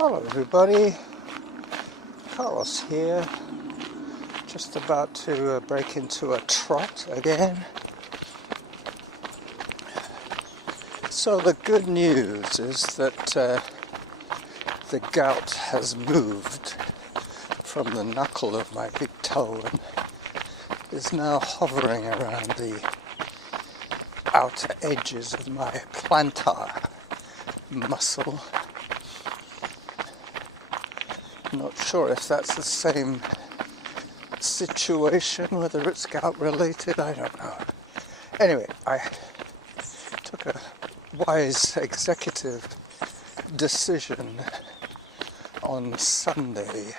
Hello everybody, Carlos here, just about to break into a trot again. So the good news is that the gout has moved from the knuckle of my big toe and is now hovering around the outer edges of my plantar muscle. I'm not sure if that's the same situation, whether it's gout related, I don't know. Anyway, I took a wise executive decision on Sunday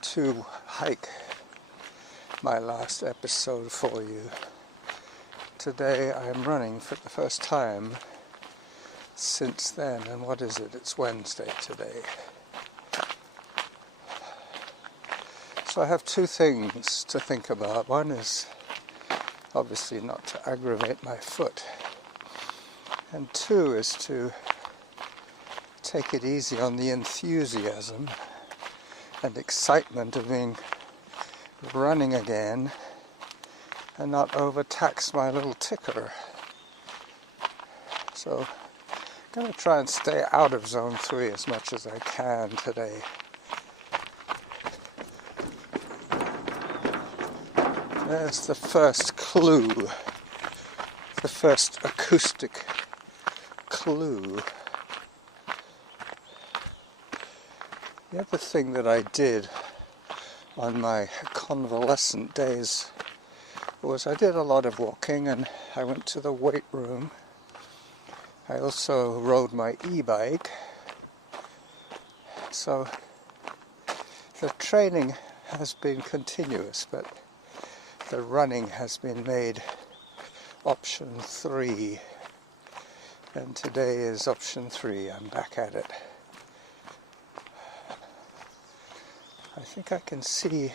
to hike my last episode for you. Today I'm running for the first time since then, and what is it? It's Wednesday today. So I have two things to think about. One is obviously not to aggravate my foot, and two is to take it easy on the enthusiasm and excitement of being running again and not overtax my little ticker. So I'm going to try and stay out of zone 3 as much as I can today. There's the first clue, the first acoustic clue. The other thing that I did on my convalescent days was I did a lot of walking, and I went to the weight room. I also rode my e-bike. So the training has been continuous, but the running has been made option 3, and today is option 3. I'm back at it. I think I can see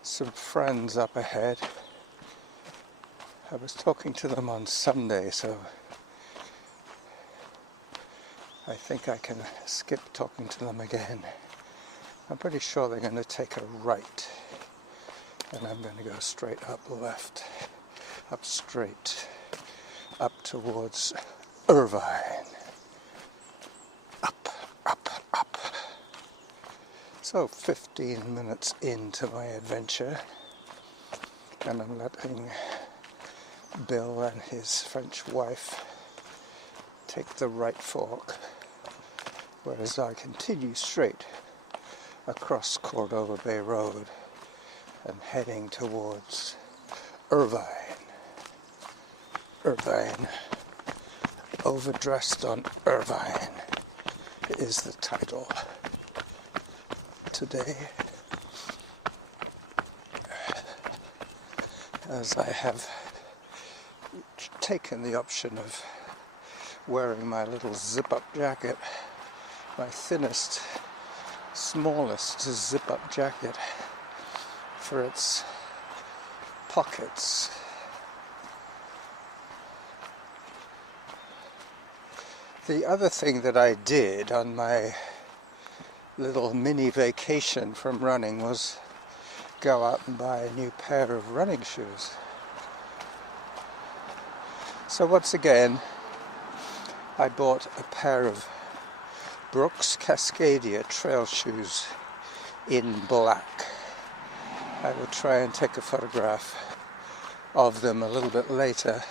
some friends up ahead. I was talking to them on Sunday, so I think I can skip talking to them again. I'm pretty sure they're going to take a right, and I'm going to go straight up left, up straight, up towards Irvine. Up, up, up. So 15 minutes into my adventure, and I'm letting Bill and his French wife take the right fork, whereas I continue straight across Cordova Bay Road and heading towards Irvine. Irvine, Overdressed on Irvine is the title today, as I have taken the option of wearing my little zip-up jacket, my thinnest, smallest zip-up jacket, for its pockets. The other thing that I did on my little mini vacation from running was go out and buy a new pair of running shoes. So once again, I bought a pair of Brooks Cascadia trail shoes in black. I will try and take a photograph of them a little bit later.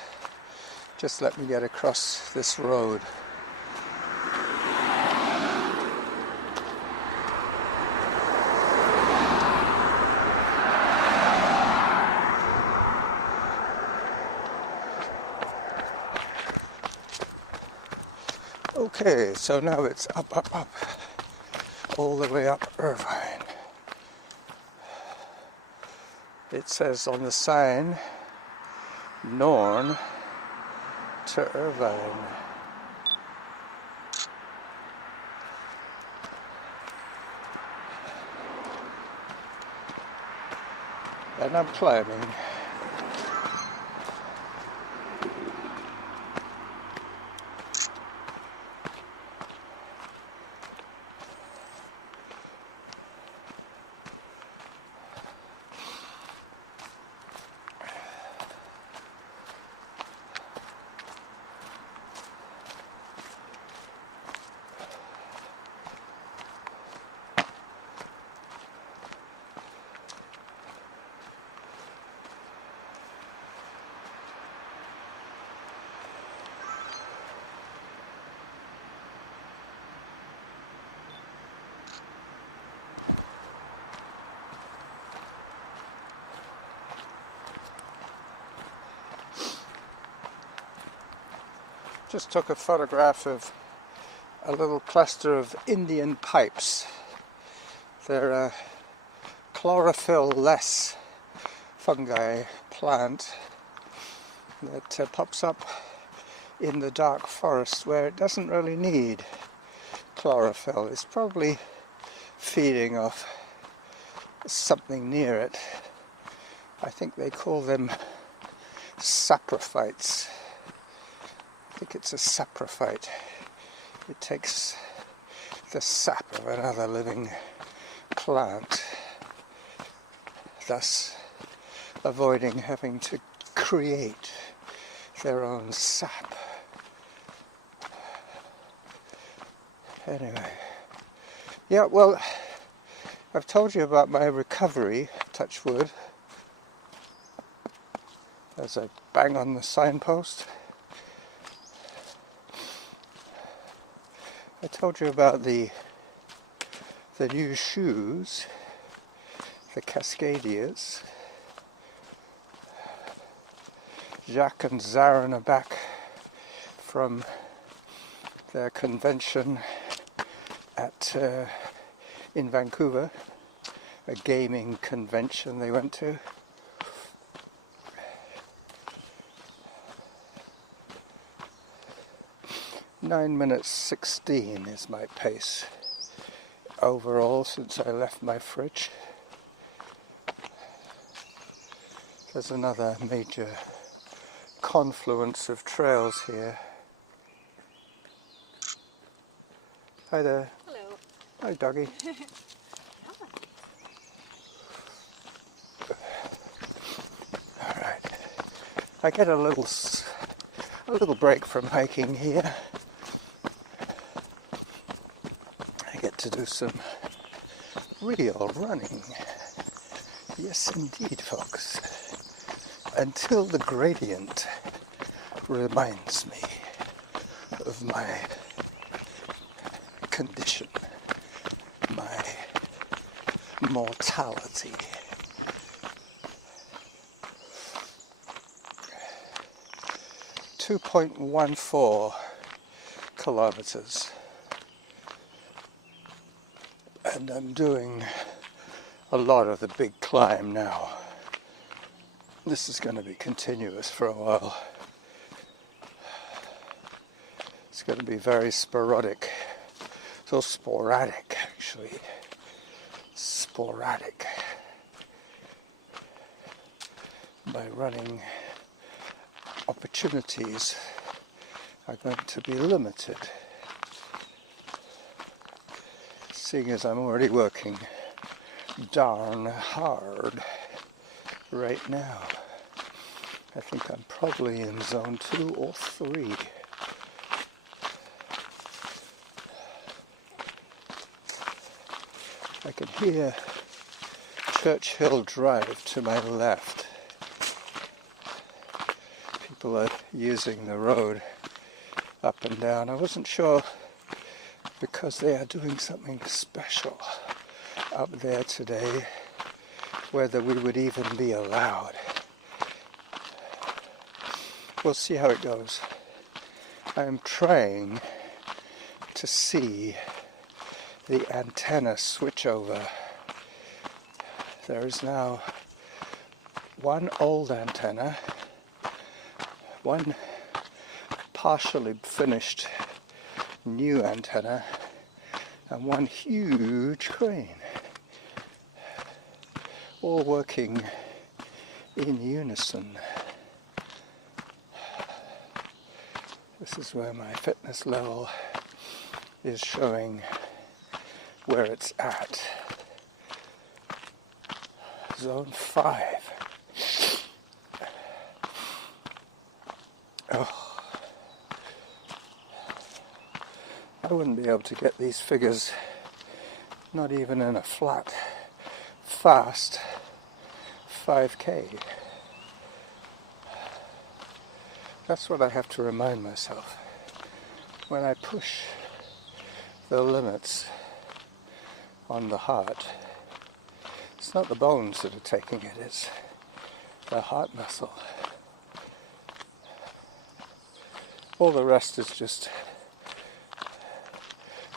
Just let me get across this road. Okay, so now it's up, up, up, all the way up Irvine. It says on the sign, Norn to Irvine. And I'm climbing. Just took a photograph of a little cluster of Indian pipes. They're a chlorophyll-less fungi plant that pops up in the dark forest where it doesn't really need chlorophyll. It's probably feeding off something near it. I think they call them saprophytes. I think it's a saprophyte. It takes the sap of another living plant, thus avoiding having to create their own sap. Anyway, yeah, well, I've told you about my recovery, touch wood, as I bang on the signpost. I told you about the new shoes, the Cascadias. Jack and Zarin are back from their convention in Vancouver, a gaming convention they went to. (9:16) is my pace overall since I left my fridge. There's another major confluence of trails here. Hi there. Hello. Hi, doggy. All right. I get a little break from hiking here. I get to do some real running. Yes, indeed, folks. Until the gradient reminds me of my condition, my mortality. (2.14 kilometers). And I'm doing a lot of the big climb now. This is going to be continuous for a while. It's going to be very sporadic. So sporadic, actually. Sporadic. My running opportunities are going to be limited, seeing as I'm already working darn hard right now. I think I'm probably in zone 2 or 3. I can hear Churchill Drive to my left. People are using the road up and down. I wasn't sure, because they are doing something special up there today, whether we would even be allowed. We'll see how it goes. I am trying to see the antenna switchover. There is now one old antenna, one partially finished new antenna, and one huge crane, all working in unison. This is where my fitness level is showing where it's at. Zone 5. Oh. I wouldn't be able to get these figures, not even in a flat, fast 5K. That's what I have to remind myself. When I push the limits on the heart, it's not the bones that are taking it, it's the heart muscle. All the rest is just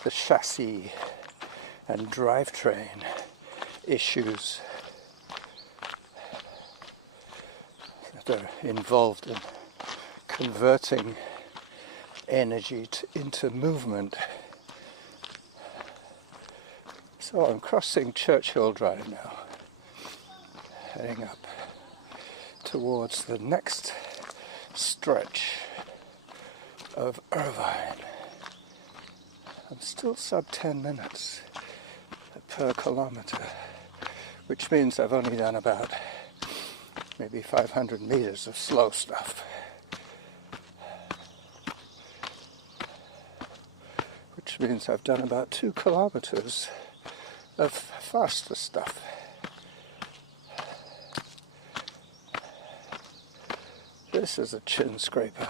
the chassis and drivetrain issues that are involved in converting energy into movement. So I'm crossing Churchill Drive now, heading up towards the next stretch of Irvine. I'm still sub 10 minutes per kilometer, which means I've only done about maybe 500 meters of slow stuff, which means I've done about 2 kilometers of faster stuff. This is a chin scraper.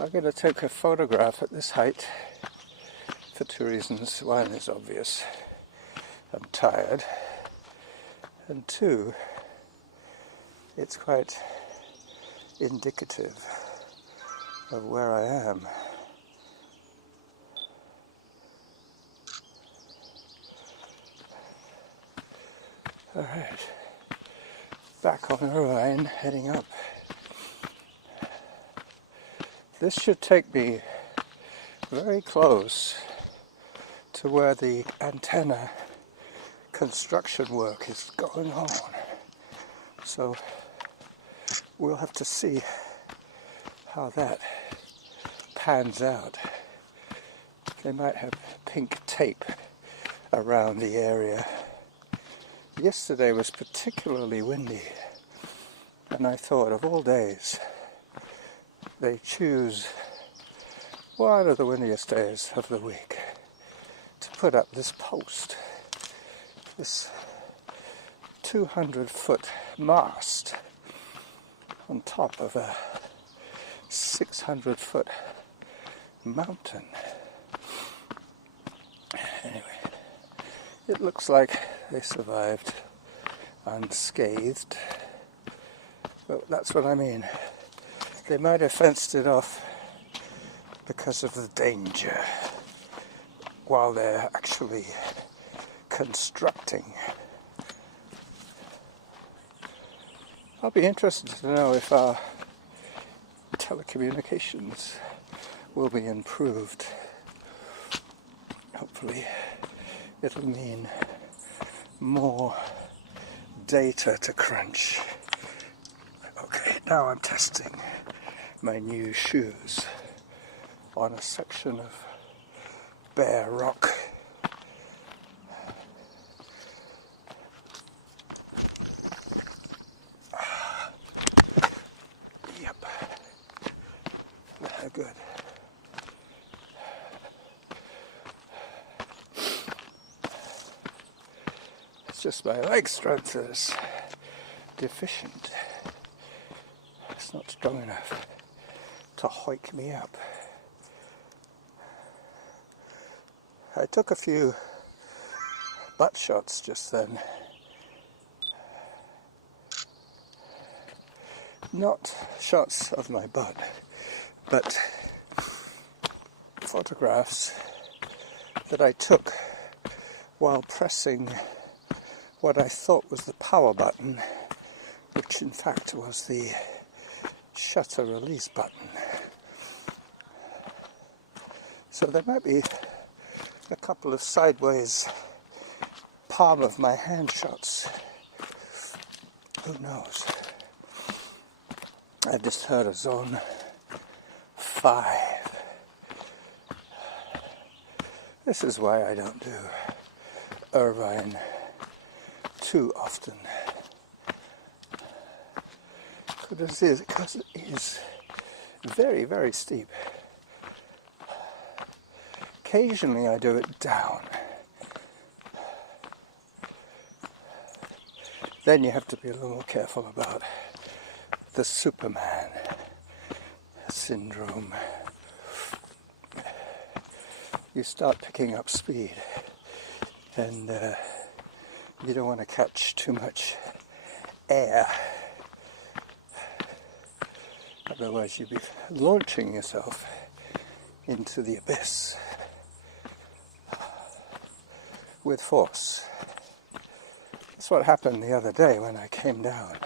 I'm going to take a photograph at this height for 2 reasons. One is obvious, I'm tired, and 2, it's quite indicative of where I am. Alright, back on Irvine, heading up. This should take me very close to where the antenna construction work is going on. So we'll have to see how that pans out. They might have pink tape around the area. Yesterday was particularly windy, and I thought, of all days, they choose one of the windiest days of the week to put up this post, this 200-foot mast on top of a 600-foot mountain. Anyway, it looks like they survived unscathed, but that's what I mean. They might have fenced it off because of the danger while they're actually constructing. I'll be interested to know if our telecommunications will be improved. Hopefully it'll mean more data to crunch. Okay, now I'm testing my new shoes on a section of bare rock. Yep, they're good. It's just my leg strength is deficient. It's not strong enough to hoik me up. I took a few butt shots just then. Not shots of my butt, but photographs that I took while pressing what I thought was the power button, which in fact was the shutter release button. So there might be a couple of sideways palm of my hand shots. Who knows? I just heard a zone 5. This is why I don't do Irvine too often. Because it is very, very steep. Occasionally I do it down. Then you have to be a little more careful about the Superman syndrome. You start picking up speed and You don't want to catch too much air. Otherwise you'd be launching yourself into the abyss with force. That's what happened the other day when I came down.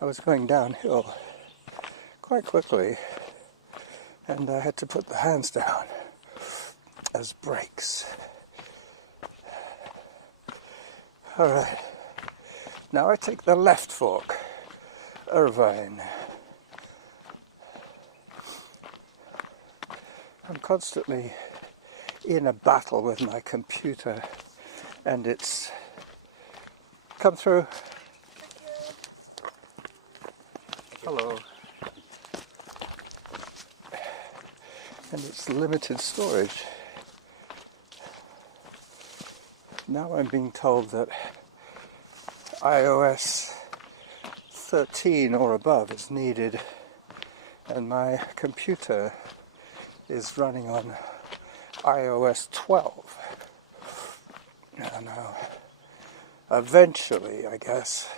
I was going downhill quite quickly and I had to put the hands down as brakes. Alright, now I take the left fork, Irvine. I'm constantly in a battle with my computer and it's come through. Hello. And it's limited storage. Now I'm being told that iOS 13 or above is needed and my computer is running on iOS 12. And now, eventually, I guess,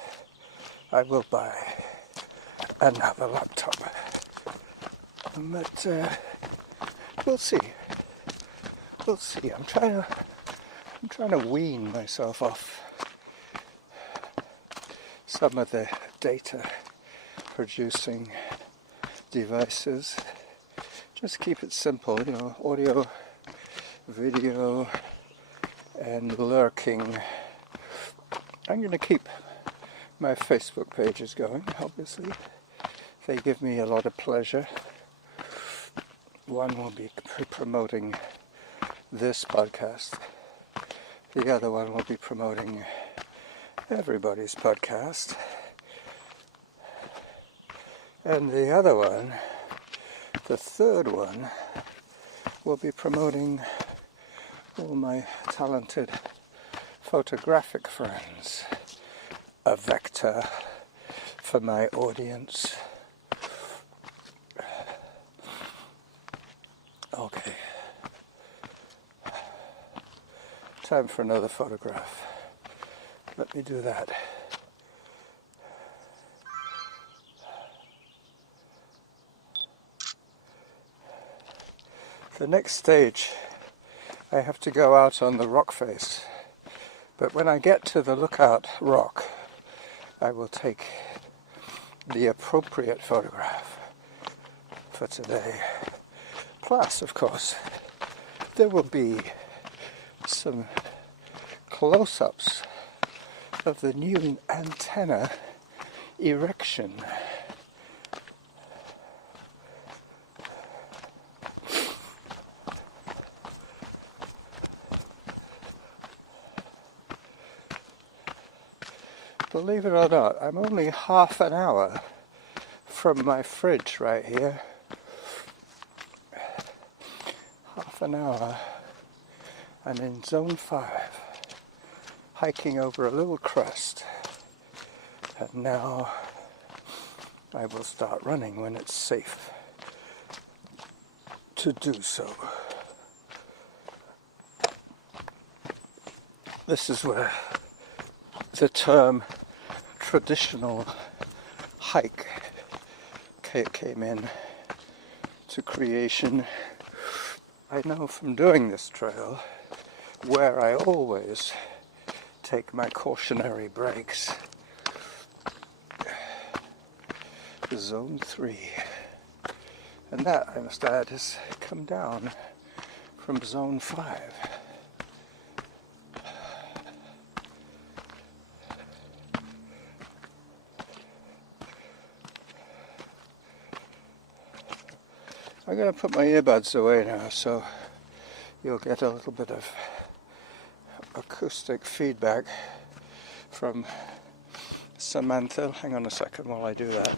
I will buy another laptop. But we'll see. We'll see. I'm trying to wean myself off some of the data producing devices. Just keep it simple, you know, audio, video, and lurking. I'm going to keep my Facebook pages going, obviously. They give me a lot of pleasure. One will be promoting this podcast. The other one will be promoting everybody's podcast. And the other one, the third one, will be promoting all my talented photographic friends. A vector for my audience. Okay. Time for another photograph. Let me do that. The next stage, I have to go out on the rock face. But when I get to the lookout rock, I will take the appropriate photograph for today. Plus, of course, there will be some close-ups of the new antenna erection. Believe it or not, I'm only half an hour from my fridge right here. Half an hour. I'm in Zone 5, hiking over a little crest. And now I will start running when it's safe to do so. This is where the term traditional hike came in to creation. I know from doing this trail where I always take my cautionary breaks. Zone 3. And that, I must add, has come down from Zone 5. I'm going to put my earbuds away now so you'll get a little bit of acoustic feedback from Samantha. Hang on a second while I do that.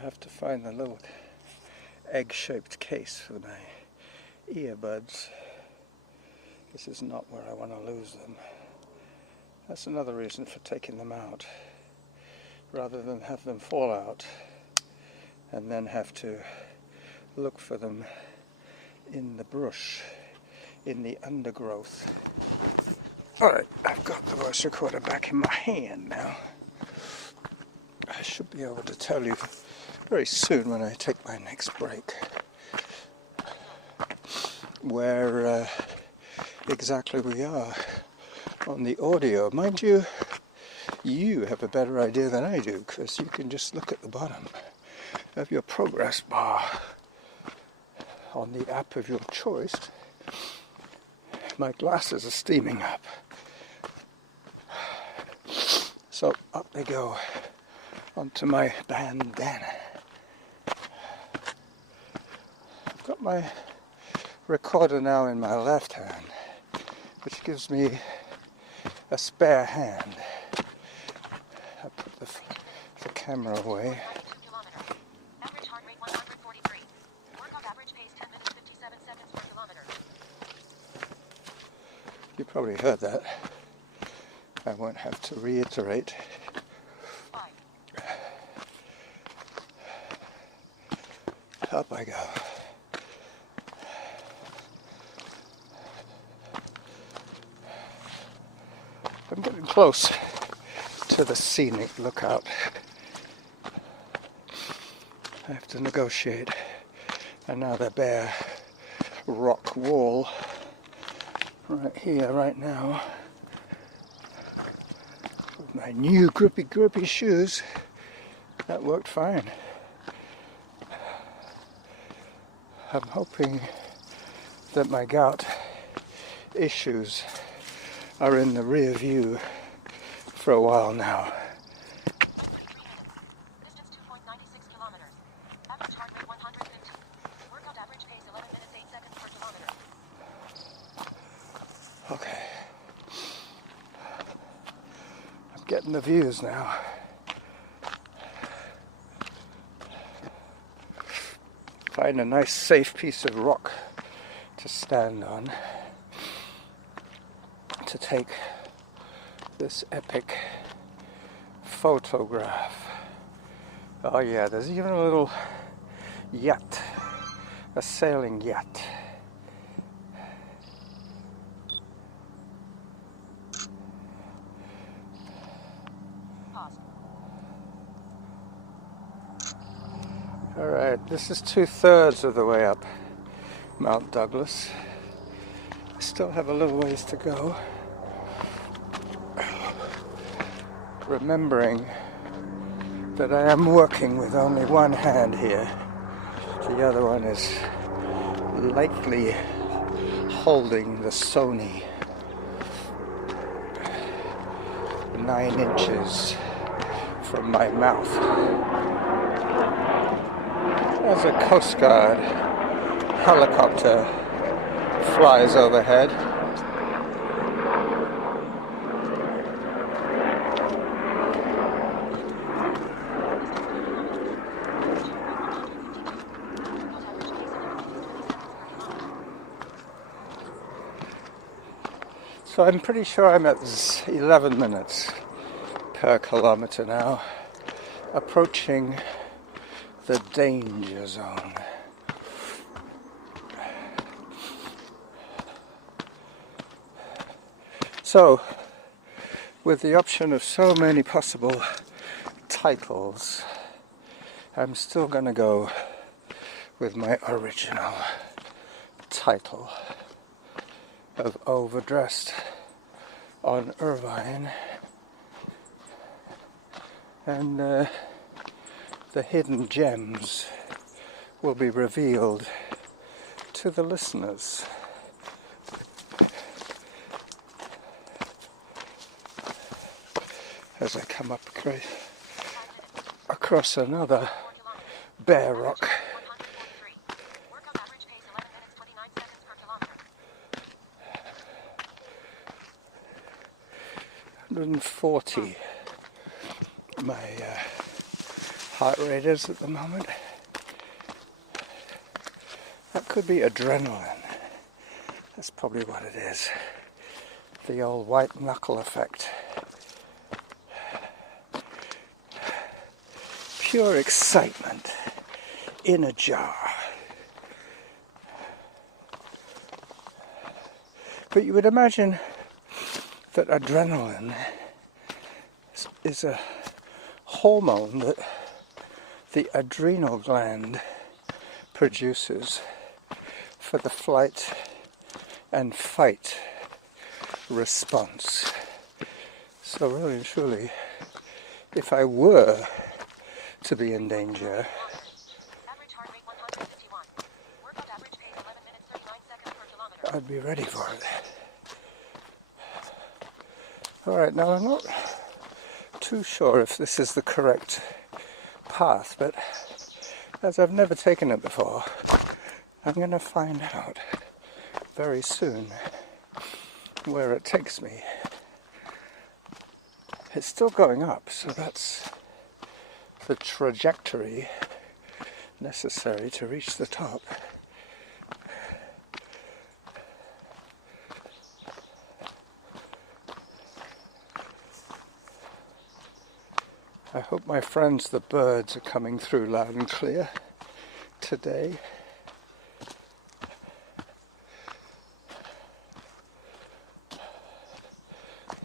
I have to find the little egg-shaped case for my earbuds. This is not where I want to lose them. That's another reason for taking them out, rather than have them fall out and then have to look for them in the brush, in the undergrowth. Alright, I've got the voice recorder back in my hand now. I should be able to tell you very soon when I take my next break where exactly we are on the audio. Mind you, you have a better idea than I do, because you can just look at the bottom of your progress bar on the app of your choice. My glasses are steaming up. So up they go onto my bandana. I've got my recorder now in my left hand, which gives me a spare hand. I put the camera away. Average heart rate 143. Workout average pace 10 minutes 57 seconds per kilometer. You probably heard that. I won't have to reiterate. Up I go. I'm getting close to the scenic lookout. I have to negotiate another bare rock wall right here, right now. With my new grippy shoes, that worked fine. I'm hoping that my gout issues are in the rear view for a while now. Distance 2.96 kilometers. Average heart rate 115. Workout average pace 11 minutes 8 seconds per kilometer. Okay. I'm getting the views now. Find a nice safe piece of rock to stand on to take this epic photograph. Oh yeah, there's even a little yacht, a sailing yacht. Pause. Alright, this is 2/3 of the way up Mount Douglas. I still have a little ways to go. Remembering that I am working with only one hand here. The other one is lightly holding the Sony 9 inches from my mouth. As a Coast Guard helicopter flies overhead. So I'm pretty sure I'm at 11 minutes per kilometer now, approaching the danger zone. So, with the option of so many possible titles, I'm still going to go with my original title of Overdressed on Irvine, and the hidden gems will be revealed to the listeners. As I come up across another bare rock. 140 my heart rate is at the moment. That could be adrenaline. That's probably what it is. The old white knuckle effect. Pure excitement in a jar. But you would imagine that adrenaline is a hormone that the adrenal gland produces for the flight and fight response. So really and truly, if I were to be in danger, I'd be ready for it. Alright, now I'm not too sure if this is the correct path, but as I've never taken it before, I'm going to find out very soon where it takes me. It's still going up, so that's the trajectory necessary to reach the top. I hope my friends the birds are coming through loud and clear today.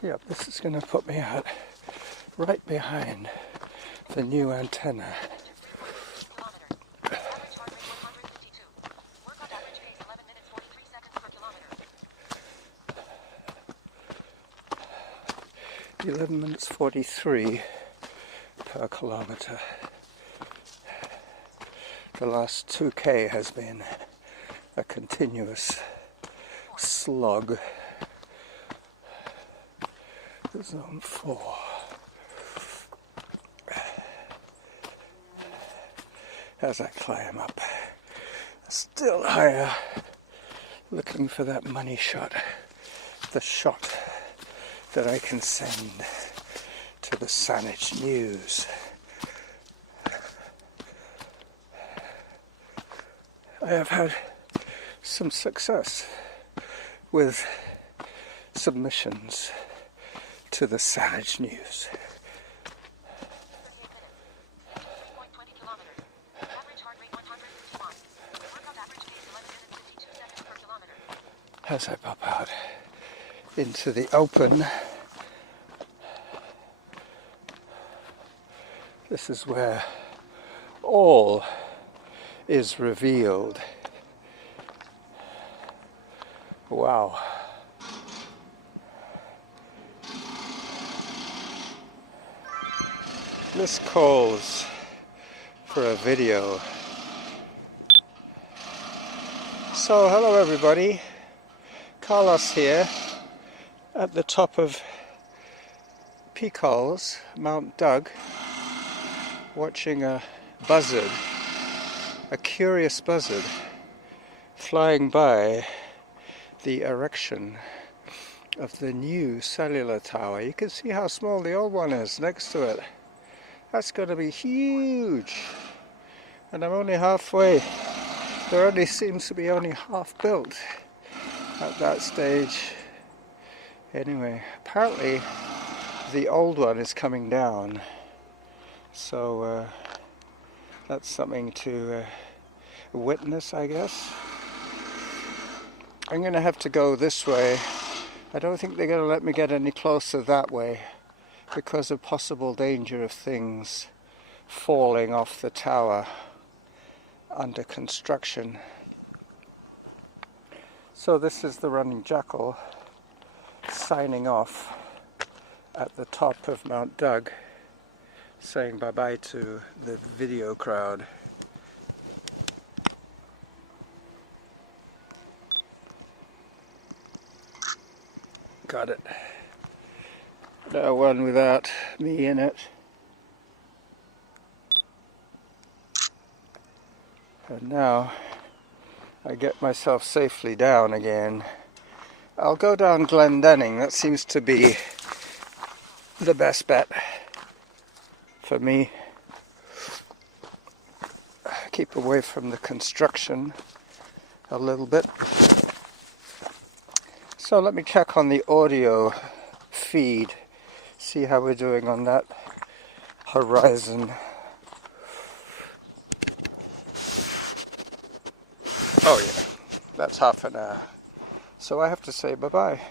Yep, this is going to put me out right behind the new antenna. 11 minutes 43 per kilometer. The last 2k has been a continuous slog. Zone 4. As I climb up, still higher, looking for that money shot, the shot that I can send to the Saanich News. I have had some success with submissions to the Saanich News. As I pop out into the open, this is where all is revealed. Wow. This calls for a video. So hello everybody, Carlos here at the top of Peacock's Mt.doug, watching a buzzard, a curious buzzard, flying by the erection of the new cellular tower. You can see how small the old one is next to it. That's going to be huge, and I'm only halfway. There only seems to be only half built at that stage. Anyway, apparently the old one is coming down, so that's something to witness, I guess. I'm going to have to go this way. I don't think they're going to let me get any closer that way because of possible danger of things falling off the tower under construction. So this is the running Jackal signing off at the top of Mt.doug, saying bye-bye to the video crowd. Got it. No one without me in it. And now I get myself safely down again. I'll go down Glendenning. That seems to be the best bet for me. Keep away from the construction a little bit. So let me check on the audio feed, see how we're doing on that horizon. Oh yeah, that's half an hour. So I have to say bye-bye.